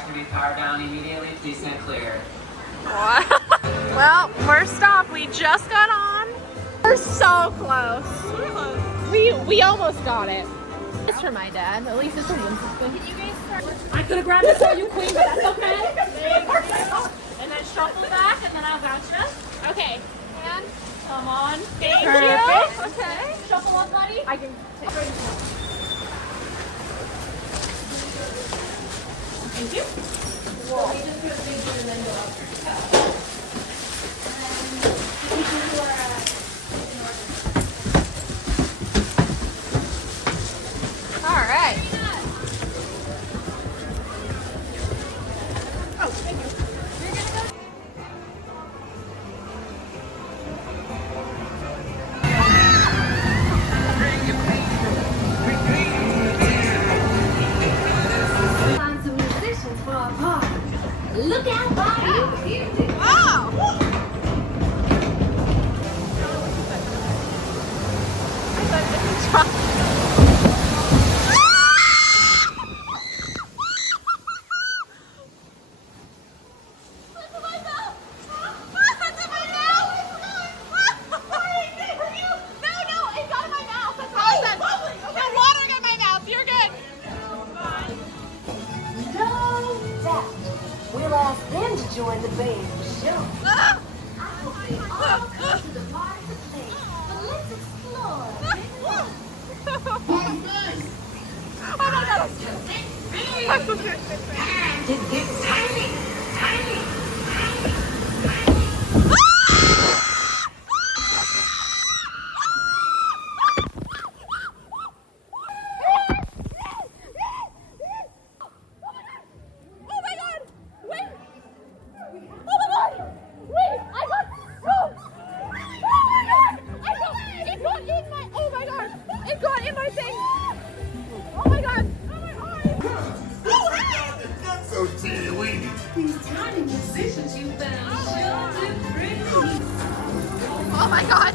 cars to be powered down immediately. Please stand clear. What? Well, we're stopped. We just got on. We're so close. We almost got it. It's for my dad. At least it's a wind system. Can you guys start? I could have grabbed this for you, Queen, but that's okay. And then shuffle back, and then I'll bounce you. Okay. And come on. Thank you. Okay. Shuffle up, buddy. I can take it. Thank you. Whoa. So we just put a big one and then go up. All right. Oh, thank you. You're gonna go. Find some musicians for our party. Look out, Bobby! Oh! I thought this was wrong. We'll ask them to join the band for sure. I hope they all come to the party to play. But let's explore. Oh my God! I'm so scared. Just get tiny, tiny. These tiny musicians you found sure do pretty. Oh my God!